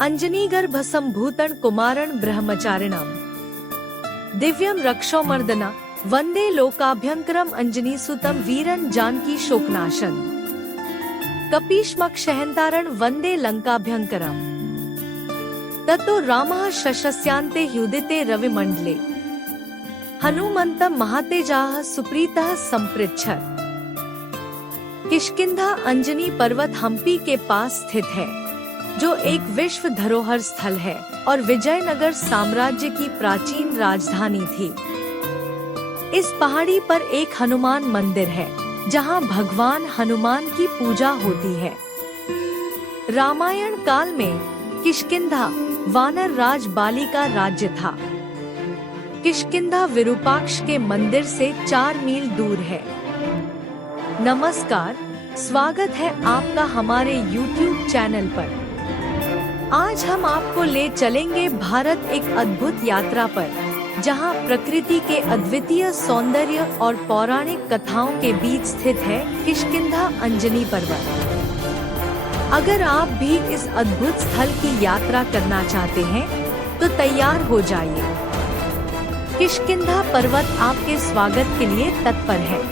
अंजनीगर्भसम्भूतं कुमारं ब्रह्मचारिणम् दिव्यं रक्षोमर्दना वंदे लोकाभ्यंकरम् अंजनीसुतं वीरं जानकी शोकनाशन कपीश्मक्षहन्तारं वंदे लंकाभ्यंकरम् ततो रामः शशस्यान्ते ह्युदिते रविमण्डले हनुमन्तं महातेजाः सुप्रीतः संपृच्छत्। किष्किंधा अंजनी पर्वत हम्पी के पास स्थित है, जो एक विश्व धरोहर स्थल है और विजयनगर साम्राज्य की प्राचीन राजधानी थी। इस पहाड़ी पर एक हनुमान मंदिर है, जहां भगवान हनुमान की पूजा होती है। रामायण काल में किष्किंधा वानर राज बाली का राज्य था। किष्किंधा विरूपाक्ष के मंदिर से 4 मील दूर है। नमस्कार, स्वागत है आपका हमारे YouTube चैनल पर। आज हम आपको ले चलेंगे भारत एक अद्भुत यात्रा पर, जहां प्रकृति के अद्वितीय सौंदर्य और पौराणिक कथाओं के बीच स्थित है किष्किंधा अंजनी पर्वत। अगर आप भी इस अद्भुत स्थल की यात्रा करना चाहते हैं, तो तैयार हो जाइए। किष्किंधा पर्वत आपके स्वागत के लिए तत्पर है।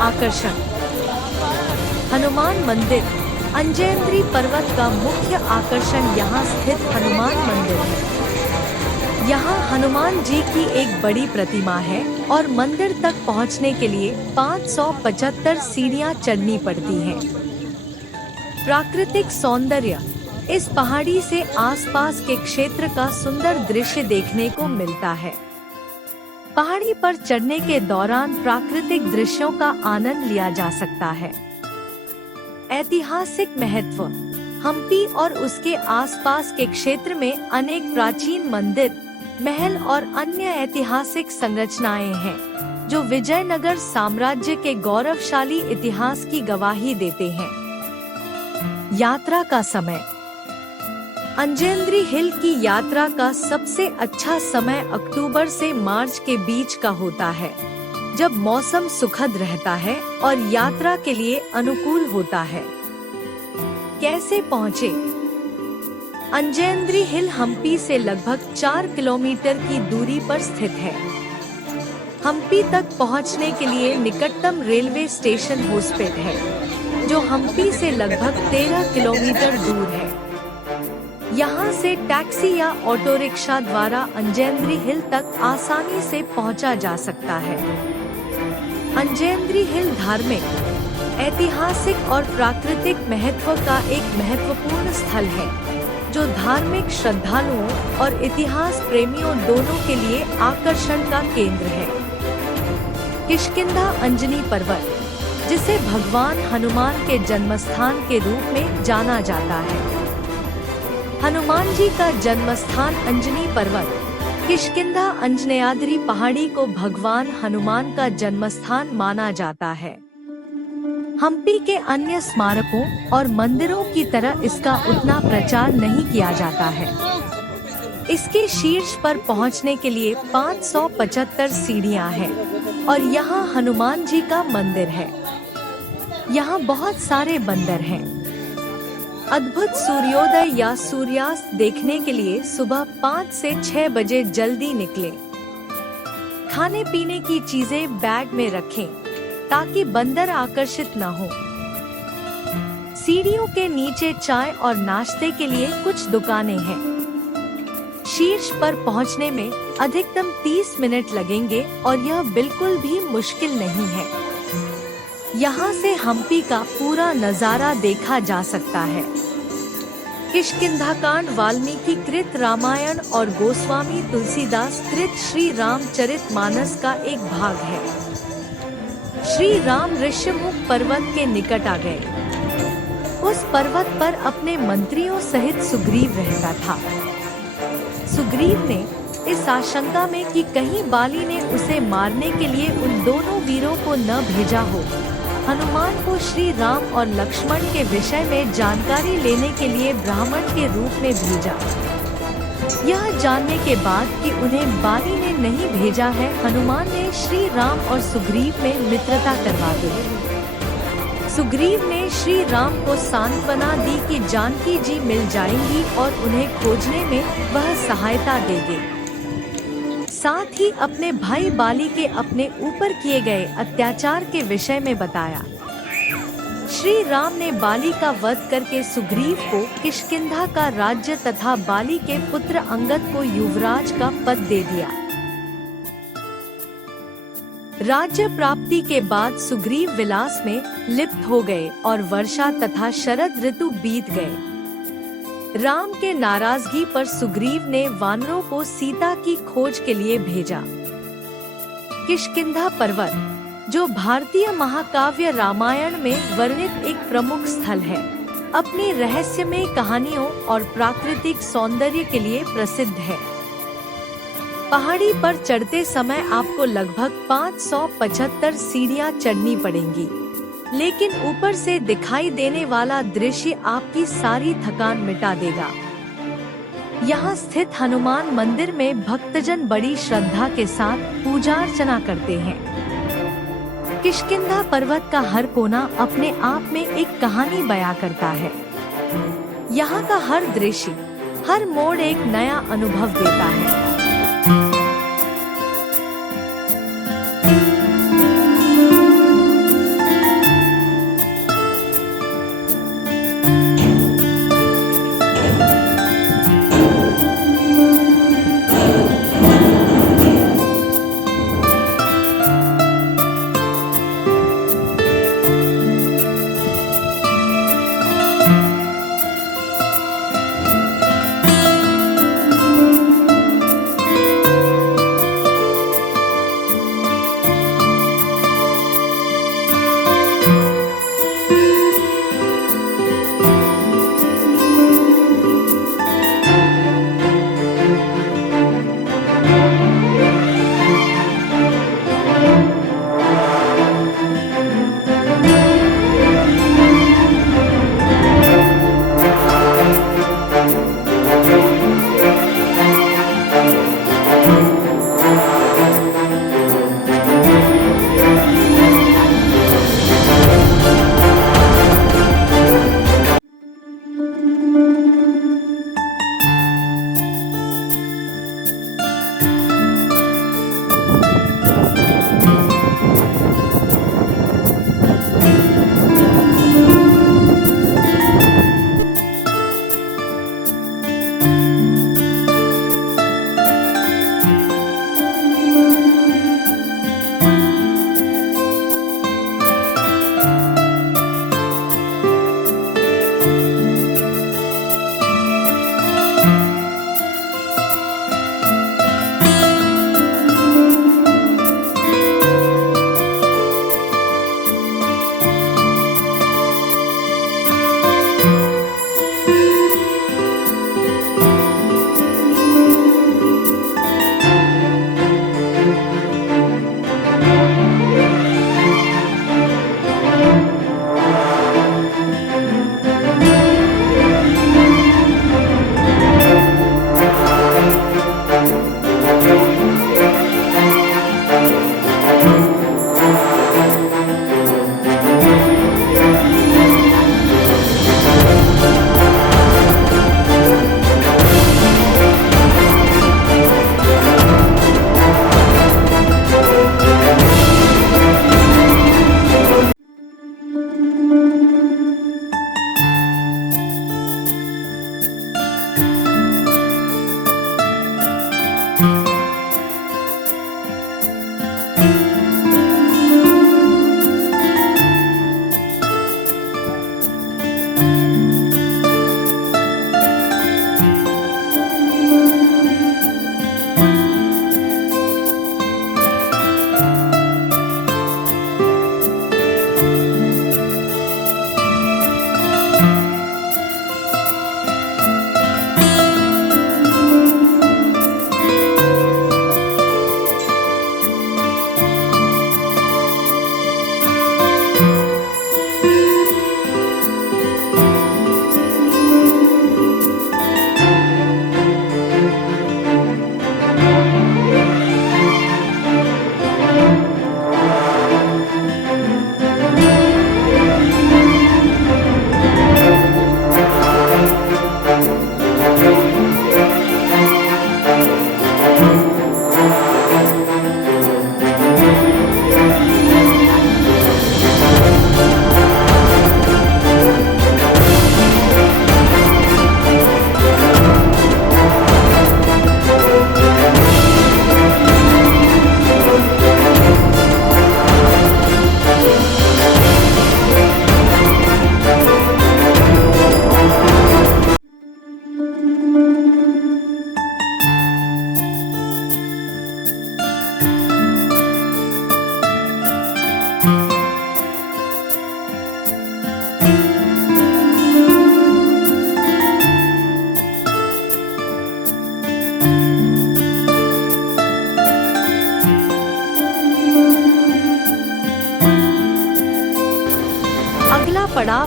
आकर्षण। हनुमान मंदिर। अंजनेद्री पर्वत का मुख्य आकर्षण यहाँ स्थित हनुमान मंदिर है। यहाँ हनुमान जी की एक बड़ी प्रतिमा है और मंदिर तक पहुँचने के लिए 575 सीढ़ियाँ चढ़नी पड़ती हैं। प्राकृतिक सौंदर्य। इस पहाड़ी से आसपास के क्षेत्र का सुंदर दृश्य देखने को मिलता है। पहाड़ी पर चढ़ने के दौरान प्राकृतिक दृश्यों का आनंद लिया जा सकता है। ऐतिहासिक महत्व। हम्पी और उसके आसपास के क्षेत्र में अनेक प्राचीन मंदिर, महल और अन्य ऐतिहासिक संरचनाएं हैं, जो विजयनगर साम्राज्य के गौरवशाली इतिहास की गवाही देते हैं। यात्रा का समय। अंजनेद्री हिल की यात्रा का सबसे अच्छा समय अक्टूबर से मार्च के बीच का होता है, जब मौसम सुखद रहता है और यात्रा के लिए अनुकूल होता है। कैसे पहुँचे? अंजनेद्री हिल हम्पी से लगभग 4 किलोमीटर की दूरी पर स्थित है। हम्पी तक पहुँचने के लिए निकटतम रेलवे स्टेशन होस्पेट है, जो हम्पी से लगभग 13 किलोमीटर दूर है। यहाँ से टैक्सी या ऑटो रिक्शा द्वारा अंजनेद्री हिल तक आसानी से पहुँचा जा सकता है। अंजनेद्री हिल धार्मिक, ऐतिहासिक और प्राकृतिक महत्व का एक महत्वपूर्ण स्थल है, जो धार्मिक श्रद्धालुओं और इतिहास प्रेमियों दोनों के लिए आकर्षण का केंद्र है। किष्किंधा अंजनी पर्वत, जिसे भगवान हनुमान के जन्मस्थान के रूप में जाना जाता है। हनुमान जी का जन्मस्थान अंजनी पर्वत, किष्किंधा अंजनेयाद्री पहाड़ी को भगवान हनुमान का जन्मस्थान माना जाता है। हम्पी के अन्य स्मारकों और मंदिरों की तरह इसका उतना प्रचार नहीं किया जाता है। इसके शीर्ष पर पहुंचने के लिए 575 सीढ़ियां हैं और यहाँ हनुमान जी का मंदिर है। यहाँ बहुत सारे बंदर हैं। अद्भुत सूर्योदय या सूर्यास्त देखने के लिए सुबह 5 से 6 बजे जल्दी निकलें। खाने पीने की चीजें बैग में रखें ताकि बंदर आकर्षित न हो। सीढ़ियों के नीचे चाय और नाश्ते के लिए कुछ दुकानें हैं। शीर्ष पर पहुंचने में अधिकतम 30 मिनट लगेंगे और यह बिल्कुल भी मुश्किल नहीं है। यहाँ से हम्पी का पूरा नजारा देखा जा सकता है। किष्किंधाकांड वाल्मीकि कृत रामायण और गोस्वामी तुलसीदास कृत श्री रामचरितमानस का एक भाग है। श्री राम ऋषिमुख पर्वत के निकट आ गए। उस पर्वत पर अपने मंत्रियों सहित सुग्रीव रहता था। सुग्रीव ने इस आशंका में कि कहीं बाली ने उसे मारने के लिए उन दोनों वीरों को न भेजा हो, हनुमान को श्री राम और लक्ष्मण के विषय में जानकारी लेने के लिए ब्राह्मण के रूप में भेजा। यह जानने के बाद कि उन्हें बाली ने नहीं भेजा है, हनुमान ने श्री राम और सुग्रीव में मित्रता करवा दी। सुग्रीव ने श्री राम को सांत्वना दी कि जानकी जी मिल जाएंगी और उन्हें खोजने में वह सहायता देंगे। साथ ही अपने भाई बाली के अपने ऊपर किए गए अत्याचार के विषय में बताया। श्री राम ने बाली का वध करके सुग्रीव को किष्किंधा का राज्य तथा बाली के पुत्र अंगद को युवराज का पद दे दिया। राज्य प्राप्ति के बाद सुग्रीव विलास में लिप्त हो गए और वर्षा तथा शरद ऋतु बीत गए। राम के नाराजगी पर सुग्रीव ने वानरों को सीता की खोज के लिए भेजा। किष्किंधा पर्वत, जो भारतीय महाकाव्य रामायण में वर्णित एक प्रमुख स्थल है, अपनी रहस्यमय कहानियों और प्राकृतिक सौंदर्य के लिए प्रसिद्ध है। पहाड़ी पर चढ़ते समय आपको लगभग 575 सीढ़ियां चढ़नी पड़ेंगी, लेकिन ऊपर से दिखाई देने वाला दृश्य आपकी सारी थकान मिटा देगा। यहाँ स्थित हनुमान मंदिर में भक्तजन बड़ी श्रद्धा के साथ पूजा अर्चना करते हैं। किष्किंधा पर्वत का हर कोना अपने आप में एक कहानी बयां करता है। यहाँ का हर दृश्य, हर मोड़ एक नया अनुभव देता है।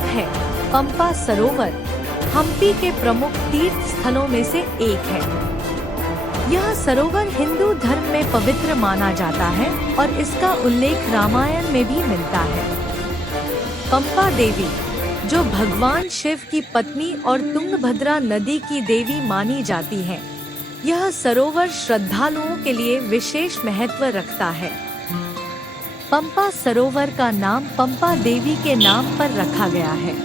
है पंपा सरोवर हम्पी के प्रमुख तीर्थ स्थलों में से एक है। यह सरोवर हिंदू धर्म में पवित्र माना जाता है और इसका उल्लेख रामायण में भी मिलता है। पंपा देवी, जो भगवान शिव की पत्नी और तुंगभद्रा नदी की देवी मानी जाती है, यह सरोवर श्रद्धालुओं के लिए विशेष महत्व रखता है। पंपा सरोवर का नाम पंपा देवी के नाम पर रखा गया है।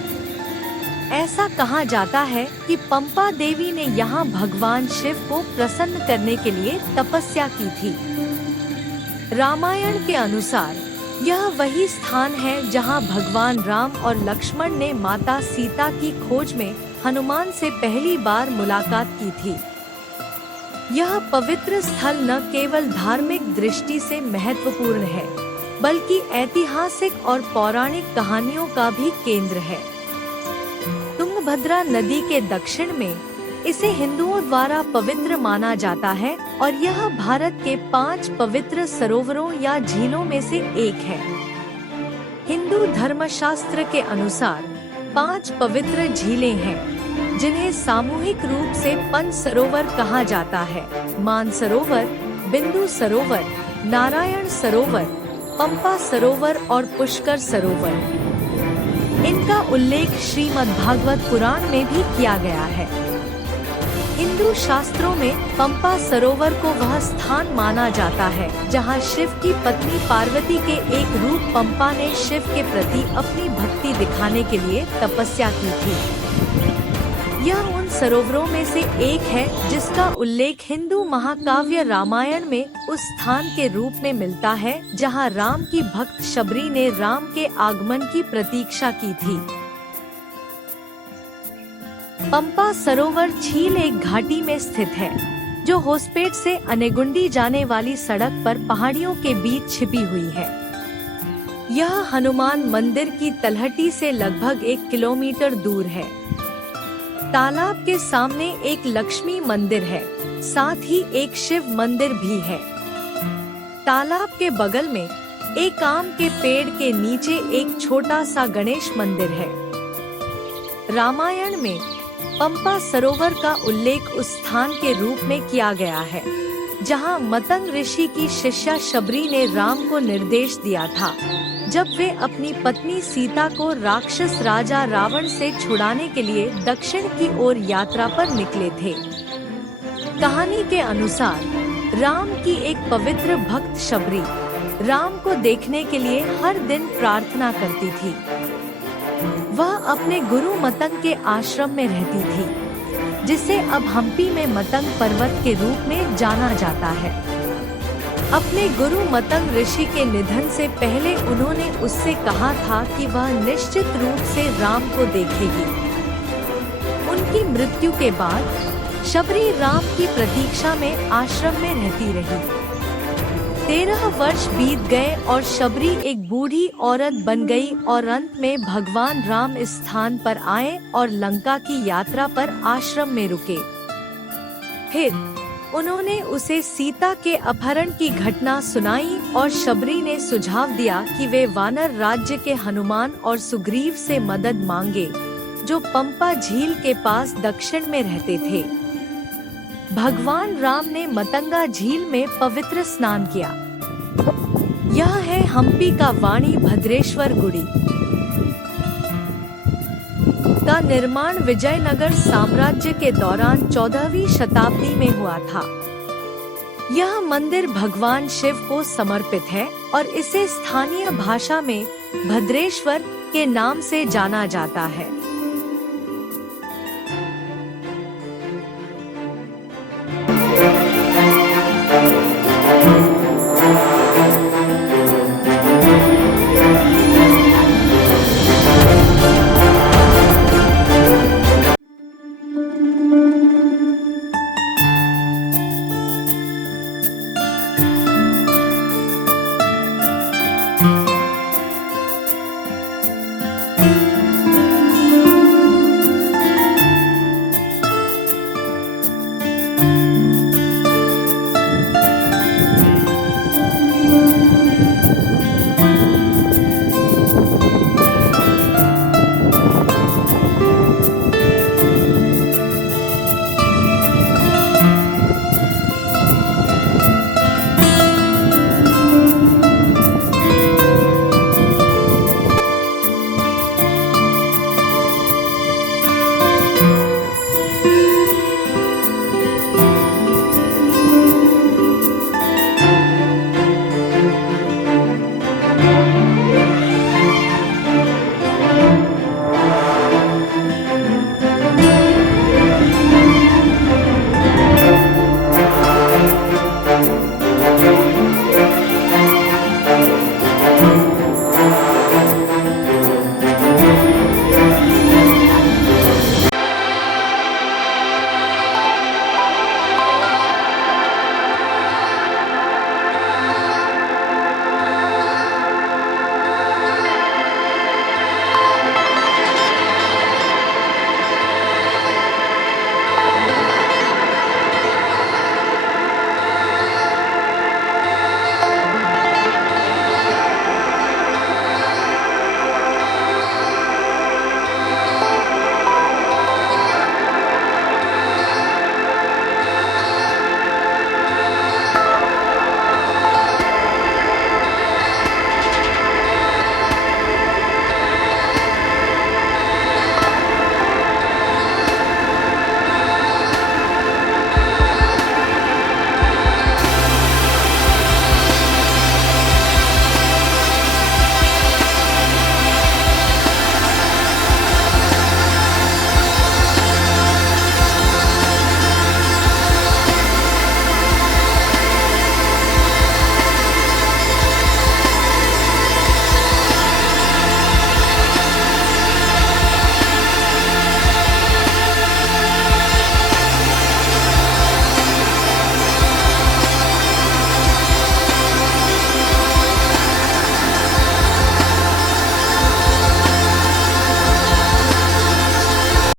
ऐसा कहा जाता है कि पंपा देवी ने यहाँ भगवान शिव को प्रसन्न करने के लिए तपस्या की थी। रामायण के अनुसार यह वही स्थान है जहाँ भगवान राम और लक्ष्मण ने माता सीता की खोज में हनुमान से पहली बार मुलाकात की थी। यह पवित्र स्थल न केवल धार्मिक दृष्टि से महत्वपूर्ण है, बल्कि ऐतिहासिक और पौराणिक कहानियों का भी केंद्र है। तुंगभद्रा नदी के दक्षिण में इसे हिंदुओं द्वारा पवित्र माना जाता है और यह भारत के 5 पवित्र सरोवरों या झीलों में से एक है। हिंदू धर्मशास्त्र के अनुसार 5 पवित्र झीलें हैं, जिन्हें सामूहिक रूप से पंच सरोवर कहा जाता है: मानसरोवर, बिंदु सरोवर, नारायण सरोवर, पंपा सरोवर और पुष्कर सरोवर। इनका उल्लेख श्रीमद्भागवत पुराण में भी किया गया है। हिंदू शास्त्रों में पंपा सरोवर को वह स्थान माना जाता है जहां शिव की पत्नी पार्वती के एक रूप पंपा ने शिव के प्रति अपनी भक्ति दिखाने के लिए तपस्या की थी। यह उन सरोवरों में से एक है जिसका उल्लेख हिंदू महाकाव्य रामायण में उस स्थान के रूप में मिलता है जहां राम की भक्त शबरी ने राम के आगमन की प्रतीक्षा की थी। पंपा सरोवर झील एक घाटी में स्थित है जो होसपेट से अनेगुंडी जाने वाली सड़क पर पहाड़ियों के बीच छिपी हुई है। यह हनुमान मंदिर की तलहटी से लगभग 1 किलोमीटर दूर है। तालाब के सामने एक लक्ष्मी मंदिर है, साथ ही एक शिव मंदिर भी है। तालाब के बगल में एक आम के पेड़ के नीचे एक छोटा सा गणेश मंदिर है। रामायण में पंपा सरोवर का उल्लेख उस स्थान के रूप में किया गया है जहां मतंग ऋषि की शिष्या शबरी ने राम को निर्देश दिया था जब वे अपनी पत्नी सीता को राक्षस राजा रावण से छुड़ाने के लिए दक्षिण की ओर यात्रा पर निकले थे। कहानी के अनुसार राम की एक पवित्र भक्त शबरी राम को देखने के लिए हर दिन प्रार्थना करती थी। वह अपने गुरु मतंग के आश्रम में रहती थी, जिसे अब हम्पी में मतंग पर्वत के रूप में जाना जाता है। अपने गुरु मतंग ऋषि के निधन से पहले उन्होंने उससे कहा था कि वह निश्चित रूप से राम को देखेगी। उनकी मृत्यु के बाद शबरी राम की प्रतीक्षा में आश्रम में रहती रही। 13 वर्ष बीत गए और शबरी एक बूढ़ी औरत बन गई और अंत में भगवान राम इस स्थान पर आए और लंका की यात्रा पर आश्रम में रुके। फिर उन्होंने उसे सीता के अपहरण की घटना सुनाई और शबरी ने सुझाव दिया कि वे वानर राज्य के हनुमान और सुग्रीव से मदद मांगे, जो पंपा झील के पास दक्षिण में रहते थे। भगवान राम ने मतंगा झील में पवित्र स्नान किया। यह है हम्पी का वाणी भद्रेश्वर गुड़ी का निर्माण विजयनगर साम्राज्य के दौरान 14वीं शताब्दी में हुआ था। यह मंदिर भगवान शिव को समर्पित है और इसे स्थानीय भाषा में भद्रेश्वर के नाम से जाना जाता है।